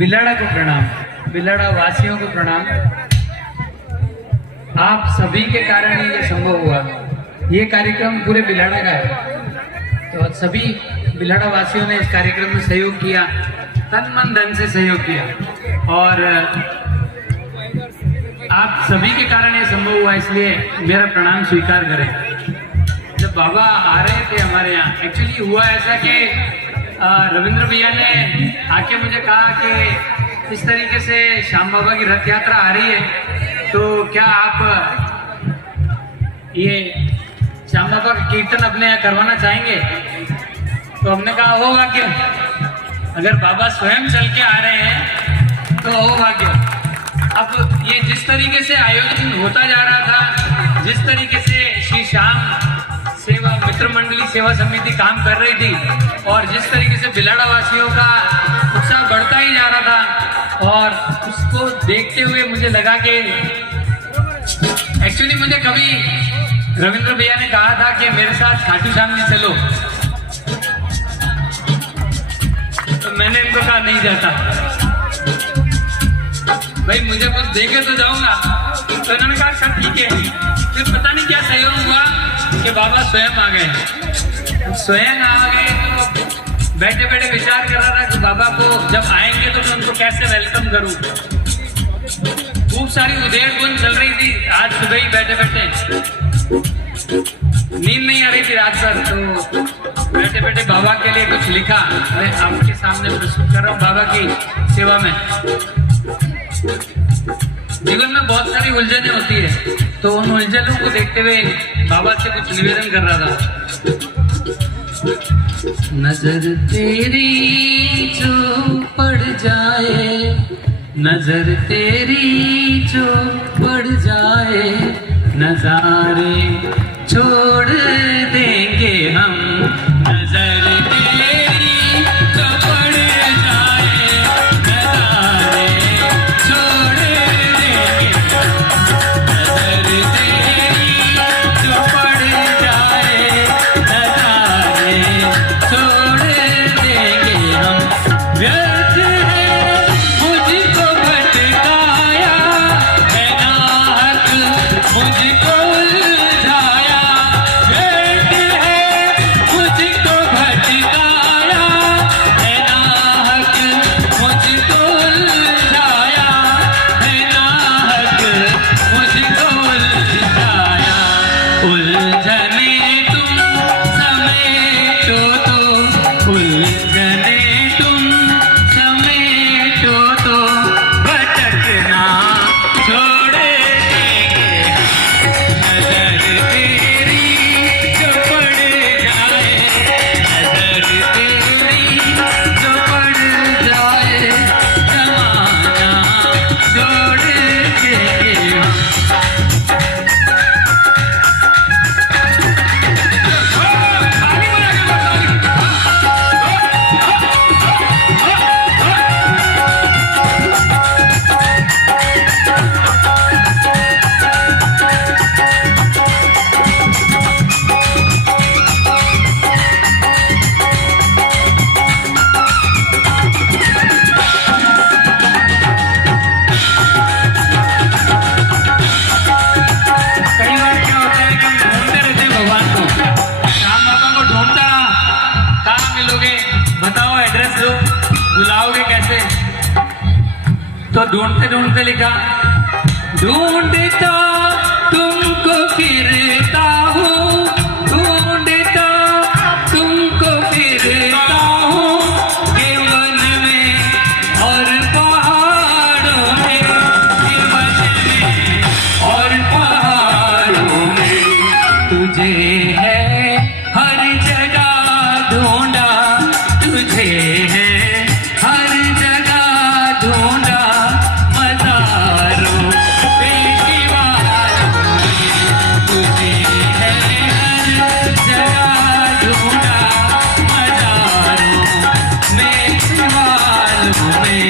बिलाड़ा को प्रणाम, बिलाड़ा वासियों को प्रणाम। आप सभी के कारण ही ये संभव हुआ। ये कार्यक्रम पूरे बिलाड़ा का है, तो सभी बिलाड़ा वासियों ने इस कार्यक्रम में सहयोग किया, तन मन धन से सहयोग किया, और आप सभी के कारण ये संभव हुआ, इसलिए मेरा प्रणाम स्वीकार करें। जब बाबा आ रहे थे हमारे यहाँ, एक्चुअली हुआ ऐसा कि रविंद्र भैया ने आके मुझे कहा कि इस तरीके से श्याम बाबा की रथ यात्रा आ रही है, तो क्या आप ये श्याम बाबा का कीर्तन अपने यहाँ करवाना चाहेंगे? तो हमने कहा होगा क्यों, अगर बाबा स्वयं चल के आ रहे हैं तो होगा क्यों। अब ये जिस तरीके से आयोजन होता जा रहा था, जिस तरीके से श्री श्याम सेवा मित्र मंडली सेवा समिति काम कर रही थी, और जिस तरीके से बिलाड़ा वासियों का उत्साह बढ़ता ही जा रहा था, और उसको देखते हुए मुझे लगा कि एक्चुअली मुझे कभी रविंद्र भैया ने कहा था कि मेरे साथ खाटू श्याम जी चलो, तो मैंने इनको कहा नहीं जाता भाई, मुझे कुछ देके तो जाऊंगा। तो इन्होंने कहा अच्छा ठीक है। फिर पता नहीं क्या सहयोग हुआ कि बाबा स्वयं आ गए। स्वयं आ गए तो बैठे बैठे विचार कर रहा था कि बाबा को जब आएंगे तो मैं उनको कैसे वेलकम करूं। खूब सारी उधेड़ बुन चल रही थी आज सुबह ही बैठे बैठे, नींद नहीं आ रही थी रात भर, तो बैठे बैठे बाबा के लिए कुछ लिखा। मैं आपके सामने प्रस्तुत कर रहा हूँ बाबा की सेवा में। जीवन में बहुत सारी उलझनें होती है, तो उन उलझनों को देखते हुए बाबा से कुछ निवेदन कर रहा था। नजर तेरी जो पड़ जाए, नजर तेरी जो पड़ जाए, नजारे छोड़ देंगे हम। नजर तेरी जो पड़ जाए, नजारे छोड़ देंगे। नजर तेरी जो पड़ जाए, नजारे छोड़ देंगे हम। व्यर्थ है मुझको भटकाया, है नाहक मुझको उलझाया। व्यर्थ है मुझको भटकाया, है नाहक मुझको उलझाया, है नाहक मुझको उलझाया। उलझने तुम समेटो तो, उलझने तुम समेटो तो, भटकना छोड़ देंगे। नजर तेरी जो पड़ जाए, नजर तेरी जो पड़ जाए, जमाना छोड़ देंगे हम। कई बार क्या होता है कि हम ढूंढते रहते हैं भगवान को। श्याम बाबा को ढूंढता रहा, कहाँ मिलोगे, बताओ एड्रेस दो, बुलाओगे कैसे। तो ढूंढते ढूंढते लिखा, ढूंढता तुमको फिरता हूँ, ढूंढता तुमको फिरता हूँ, ये वन में और पहाड़ों में, ये वन में और पहाड़ों में। तुझे है हर जगह ढूंढा, तुझे है हर जगह ढूंढा, मज़ारों पे दीवारों में। तुझे है हर जगह ढूंढा, मज़ारों में दीवारों में।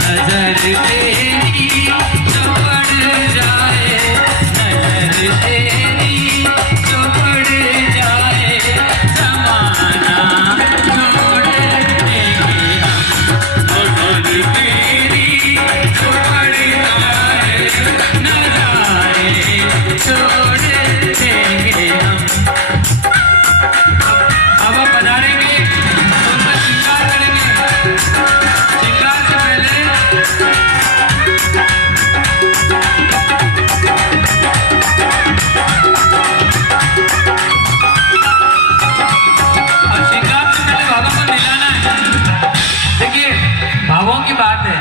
नजर तेरी जो पड़ जाए, नजर तेरी जो पड़ छोड़ देंगे हम। अब आप पधारेंगे तो उनका श्रृंगार करेंगे। श्रृंगार से पहले भावों की बात है।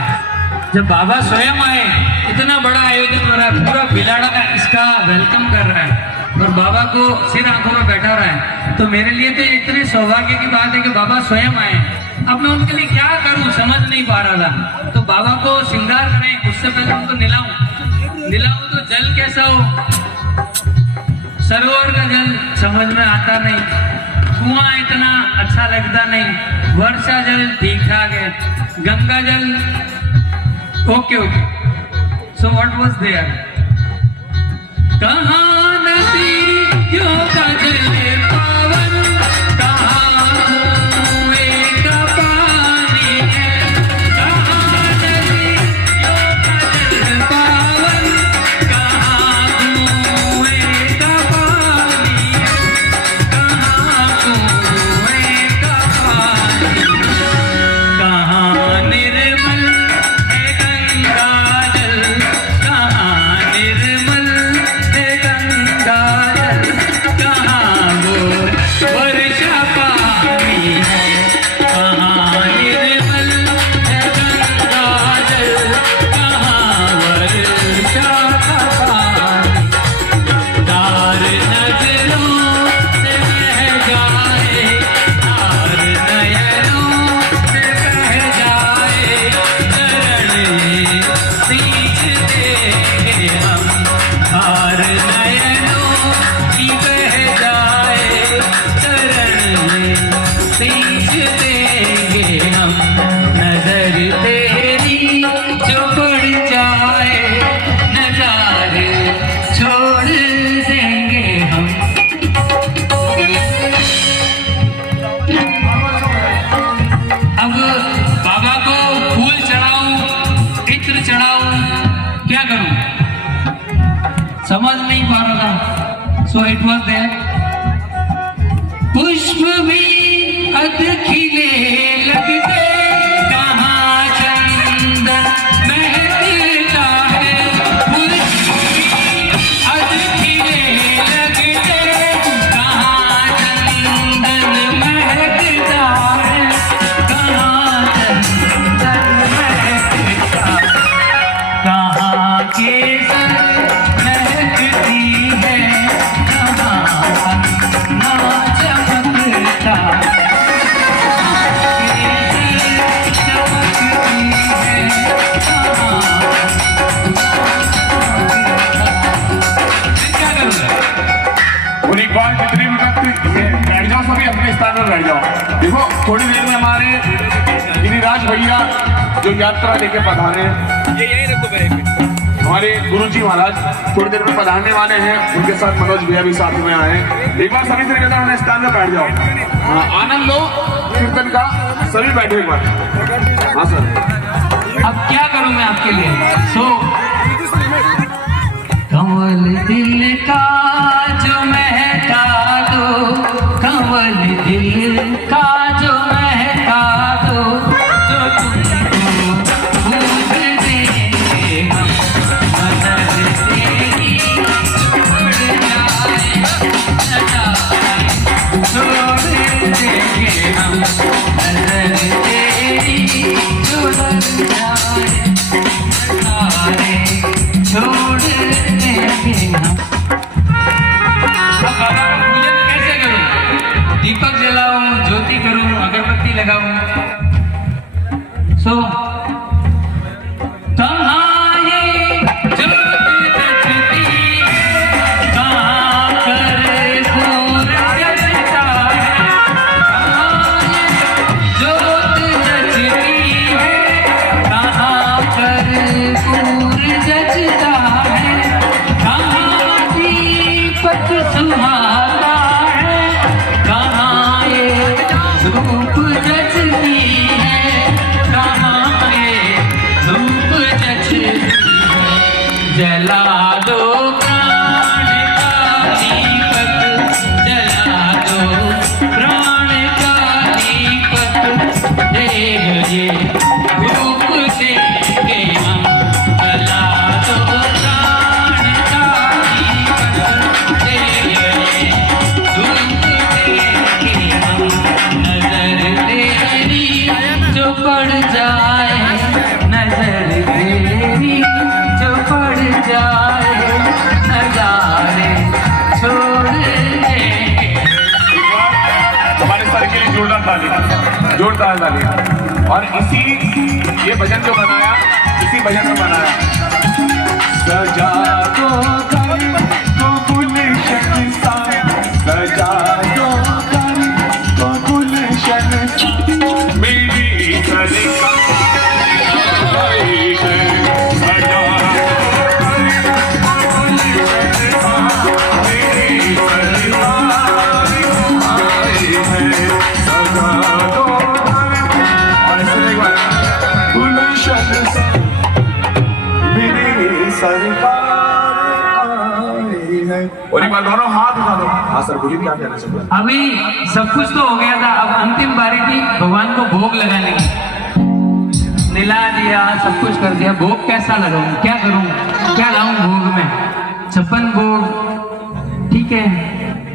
जब बाबा स्वयं आए, इतना बड़ा आयोजन हो रहा है, पूरा भिलाड़ा इसका वेलकम कर रहा है और बाबा को सिर आंखों में बैठा रहा है, तो मेरे लिए तो इतने सौभाग्य की बात है कि बाबा स्वयं आए। अब मैं उनके लिए क्या करूं समझ नहीं पा रहा था। तो बाबा को श्रृंगार करें, उससे पहले उनको निलाऊं तो जल कैसा हो, सरोवर का जल समझ में आता नहीं, कुआं इतना अच्छा लगता नहीं, वर्षा जल ठीक ठाक है, गंगा जल okay. So what was there? कहाँ नदियों का जल पावन, कहाँ कुएं का पानी है, कहाँ नदियों का जल पावन, कहाँ कुएं का पानी है, कहाँ कुएं का पानी, कहाँ निर्मल है गंगा जल, कहाँ निर्मल है गंगा जल, कहाँ वो वर्षा पानी है, कहाँ निर्मल है गंगा जल, कहाँ वर्षा का पानी। तार नजरों से बह जाए, तार नयनों से बह जाए, चरण ये सींच देंगे हम। तार नयनों की बह जाए, चरण ये सींच देंगे हम। नजर तेरी जो पड़ जाए, नजारे छोड़ देंगे हम। अब बाबा को फूल चढ़ाऊं, इत्र चढ़ाऊं, क्या करूं समझ नहीं पा रहा था। सो इट वाज देयर, पुष्प भी अध खिले लगते, कहाँ चंदन महकता है, पुष्प भी अध खिले लगते, कहाँ चंदन महकता है, कहाँ चंदन महकता है, कहाँ केसर महकती है, कहाँ अन्ना चमकता है, केसर चमकती है, कहाँ क्या करूँगा? और एक बार जितने भी वक्त बैठ जाओ, सभी अपने स्थान पर बैठ जाओ। देखो थोड़ी देर में हमारे गिरिराज भैया जो यात्रा लेके पधारे हैं, ये यही रखो हमारे गुरुजी महाराज थोड़ी देर में पधारने वाले हैं, उनके साथ मनोज भैया भी साथ में आए हैं। एक बार सभी से कहता अपने स्थान पर बैठ जाओ। हाँ, आनंद लो कीर्तन का, सभी बैठो एक बार। हाँ सर। अब क्या करूं मैं आपके लिए? सो कमल दिल का जो महका दो, कमल दिल का जो महका दो, जो तुमको भूल देंगे हम। नजर तेरी उड़ जाए, नजारे छोड़ देंगे हम। नजर तेरी उड़ जाए, नजारे छोड़ देंगे हम। अब बाबा का पूजन कैसे करूं? दीपक जलाऊं, ज्योति करूं, अगरबत्ती लगाऊं? सो कहाँ ये ज्योति जचती है, कहाँ कर सूरज जचता है, कहाँ ये ज्योति जचती है, कहाँ कर सूरज जचता है, कहाँ दीपक सुहाता है, कहाँ ये धूप जचती है, कहाँ ये धूप जचती है। जला दो प्राण जोरदार ताली। और इसी ये भजन जो बनाया, इसी भजन में बनाया, सजा दो घर को गुलशन सा, सजा दो घर को गुलशन सा, मेरी सरकार आई है, सजा और एक बार दोनों हाथ उठा दो। हाँ सर बोलिए, क्या कहना चाहते हैं? अभी सब कुछ तो हो गया था, अब अंतिम बारी थी भगवान को भोग लगाने की। निला दिया, सब कुछ कर दिया, भोग कैसा लगाऊं, क्या करूं, क्या लाऊं भोग में? 56 भोग, ठीक है,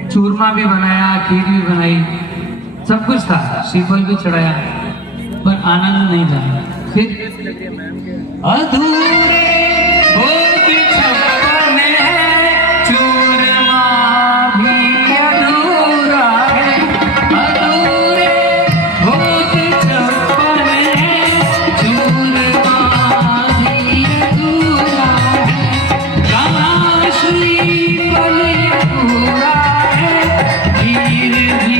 चूरमा भी बनाया, खीर भी बनाई, सब कुछ था, श्रीफल भी चढ़ाया, पर आनंद नहीं था। फिर अधूरे भोग 56 है, चूरमा भी अधूरा है, अधूरे भोग 56 है, चूरमा भी अधूरा है, कहाँ श्रीफल अधूरा है, खीर भी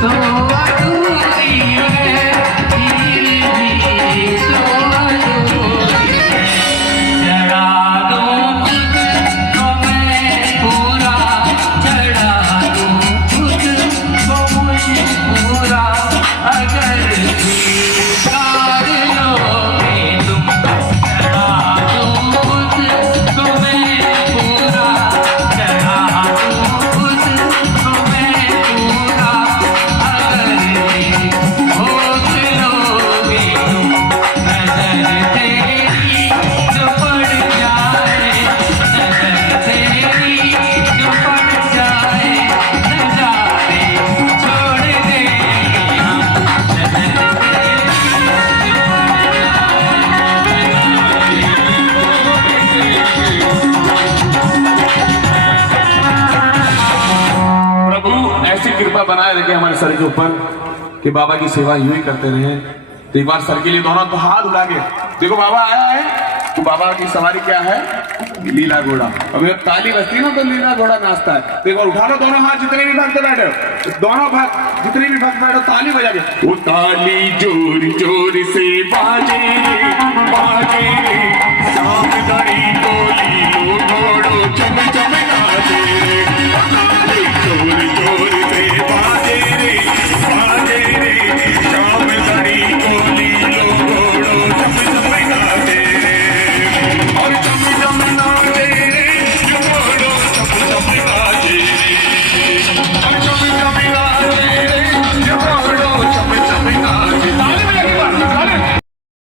तो अधूरी है, खीर भी तो अधूरी है, चढ़ा दूं तुझको मैं पूरा, चढ़ा दूं तुझको मुझे पूरा, अगर स्वीकार लोगे तुम, चढ़ा दूं तुझको मैं पूरा, चढ़ा दूं तुझको मैं पूरा, अगर भोग लोगे तुम, नजर तेरी जो पड़ जाए, नजर तेरी जो पड़ जाए, नजारे छोड़ देंगे हम, नजर प्रभु ऐसी कृपा बनाए रखे हमारे सर के ऊपर कि बाबा की सेवा यूं ही करते रहे। तो एक बार सर के लिए दोनों तो हाथ उठा के देखो, बाबा आया है, तो बाबा की सवारी क्या है? लीला घोड़ा। अभी जब ताली बजती है ना तो लीला घोड़ा नाचता है। तो एक बार उठा लो दोनों हाथ, जितने भी भक्त बैठे, दोनों भक्त जितने भी भक्त बैठो, ताली बजा के, वो ताली जोर जोर से बाजे बाजे, सावधानी